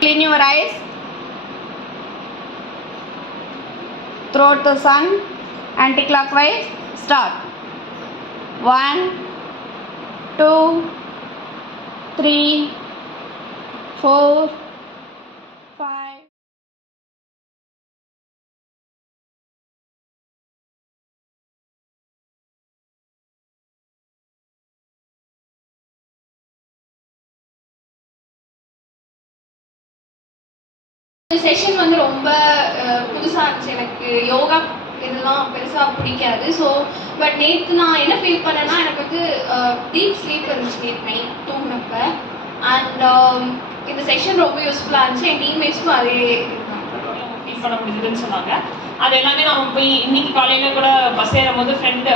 Clean your eyes. Throw the sun. Anti-clockwise. Start. 1, 2, 3, 4, 5. Session வந்து ரொம்ப புதுசாக இருந்துச்சு. எனக்கு யோகா இதெல்லாம் பெருசாக பிடிக்காது. ஸோ பட் நேற்று நான் என்ன ஃபீல் பண்ணேன்னா, எனக்கு வந்து டீப் ஸ்லீப் இருந்துச்சு நேற்று நைட் தூங்கினப்ப. அண்ட் இந்த செஷன் ரொம்ப யூஸ்ஃபுல்லாக இருந்துச்சு. என் டீம்மேட்ஸ்க்கும் அதே ஃபீல் பண்ண முடிஞ்சதுன்னு சொன்னாங்க. அது எல்லாமே நம்ம போய் இன்னைக்கு காலையில் கூட பஸ் ஏறும் போது ஃப்ரெண்டு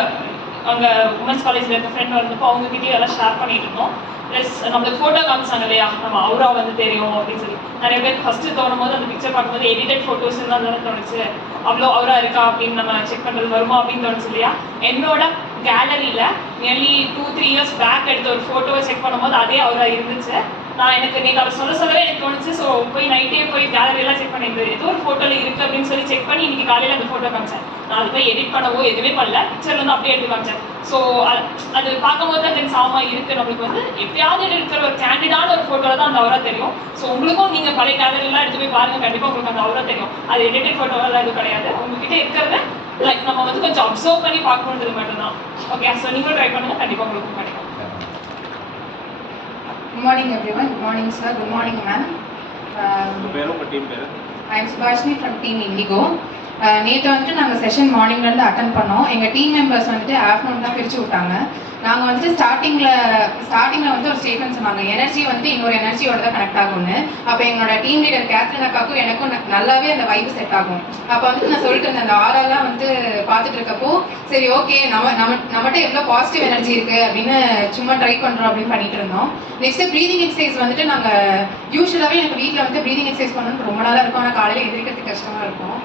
அங்கே உமன்ஸ் காலேஜில் இருக்க ஃப்ரெண்ட் வந்தப்போ அவங்ககிட்டயும் எல்லாம் ஷேர் பண்ணிட்டு இருந்தோம். ப்ளஸ் நம்மளுக்கு ஃபோட்டோ காமிச்சாங்க இல்லையா, நம்ம அவுரா வந்து தெரியும் அப்படின்னு சொல்லி நிறைய பேர் ஃபஸ்ட்டு தோணும் போது அந்த பிக்சர் பார்க்கும்போது எடிட்டட் ஃபோட்டோஸ் தான் தானே தோணுச்சு, அவ்வளோ அவுரா இருக்கா அப்படின்னு நம்ம செக் பண்ணுறது வருமா அப்படின்னு தோணுச்சு இல்லையா. என்னோட கேலரியில் நியர்லி 2-3 இயர்ஸ் பேக் எடுத்த ஒரு ஃபோட்டோவை செக் பண்ணும்போது அதே அவுரா இருந்துச்சு. நான் எனக்கு நீங்கள் அவர் சொல்லவே எனக்கு தோணுச்சு. ஸோ போய் நைட்டே போய் கேலரியெல்லாம் செக் பண்ணியிருந்தது, ஏதோ ஒரு ஃபோட்டோவில் இருக்குது அப்படின்னு சொல்லி செக் பண்ணி இன்னைக்கு காலையில் அந்த ஃபோட்டோ காமிச்சேன். நான் அது போய் எடிட் பண்ணவோ எதுவுமே பண்ணல, பிக்சர் வந்து அப்படியே எடுத்து காமிச்சேன். ஸோ அது பார்க்கும்போது தான் எனக்கு சாமா இருக்குது. நம்மளுக்கு வந்து எப்பயாவது இருக்கிற ஒரு கேண்டிடான ஒரு ஃபோட்டோவில் தான் அந்த அவுரா தெரியும். ஸோ உங்களுக்கும் நீங்கள் பழைய கேலரியெல்லாம் எடுத்து போய் பாருங்கள், கண்டிப்பாக உங்களுக்கு அந்த அவுரா தெரியும். அது எடிட்டட் ஃபோட்டோவெல்லாம் எதுவும் கிடையாது. உங்ககிட்ட இருக்கிறத லைக் நம்ம வந்து கொஞ்சம் அப்சர்வ் பண்ணி பார்க்கணுன்றது மட்டும்தான். ஓகே, ஸோ நீங்களும் ட்ரை பண்ணுங்கள், கண்டிப்பாக உங்களுக்கு கிடைக்கும். Good morning everyone. Good morning sir. Good morning ma'am. I am Subhashini from Team Indigo. நேற்று வந்துட்டு நாங்கள் செஷன் மார்னிங்லேருந்து அட்டன் பண்ணோம். எங்கள் டீம் மெம்பர்ஸ் வந்துட்டு ஆஃப்டர்நூன் தான் பிரித்து விட்டாங்க. நாங்கள் வந்துட்டு ஸ்டார்டிங்கில் வந்து ஒரு ஸ்டேட்மெண்ட் சொன்னாங்க, எனர்ஜி வந்துட்டு இன்னொரு எனர்ஜியோட தான் கனெக்ட் ஆகும்னு. அப்போ எங்களோட டீம் லீடர் கேத்ரின் அக்காவுக்கும் எனக்கும் நல்லாவே அந்த வைப்பு செட் ஆகும். அப்போ வந்துட்டு நான் சொல்லிட்டு இருந்தேன், அந்த ஆரெல்லாம் வந்துட்டு பார்த்துட்டு இருக்கப்போ சரி ஓகே நம்மகிட்ட எவ்வளோ பாசிட்டிவ் எனர்ஜி இருக்குது அப்படின்னு சும்மா ட்ரை பண்ணுறோம் அப்படின்னு பண்ணிட்டு இருந்தோம். நெக்ஸ்ட்டு ப்ரீதிங் எக்ஸசைஸ் வந்துட்டு நாங்கள் யூஸ்வலாகவே எனக்கு வீட்டில் வந்து ப்ரீதிங் எக்ஸசைஸ் பண்ணணும்னு ரொம்ப நாளாக இருக்கும். ஆனால் காலையில் எதிர்க்கிறதுக்கு கஷ்டமாக இருக்கும்.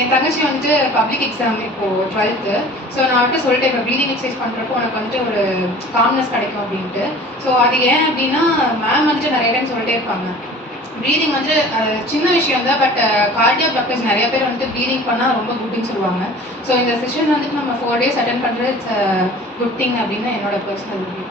என் தங்கச்சி வந்துட்டு பப்ளிக் எக்ஸாம் இப்போது 12th. ஸோ நான் வந்துட்டு சொல்லிட்டு இப்போ ப்ரீதிங் எக்ஸசைஸ் பண்ணுறப்போ உனக்கு வந்துட்டு ஒரு காம்னஸ் கிடைக்கும் அப்படின்ட்டு. ஸோ அது ஏன் அப்படின்னா மேம் வந்துட்டு நிறைய டைம் சொல்லிட்டே இருப்பாங்க, ப்ரீதிங் வந்து சின்ன விஷயம் தான், பட் கார்டியாக் பிளாக்கேஜ் நிறைய பேர் வந்துட்டு ப்ரீதிங் பண்ணால் ரொம்ப குட்னு சொல்லுவாங்க. ஸோ இந்த செஷன் வந்துட்டு நம்ம 4 days அட்டென்ட் பண்ணுறது இட்ஸ் குட் திங் அப்படின்னு என்னோட பர்சனல் ரிவ்யூ.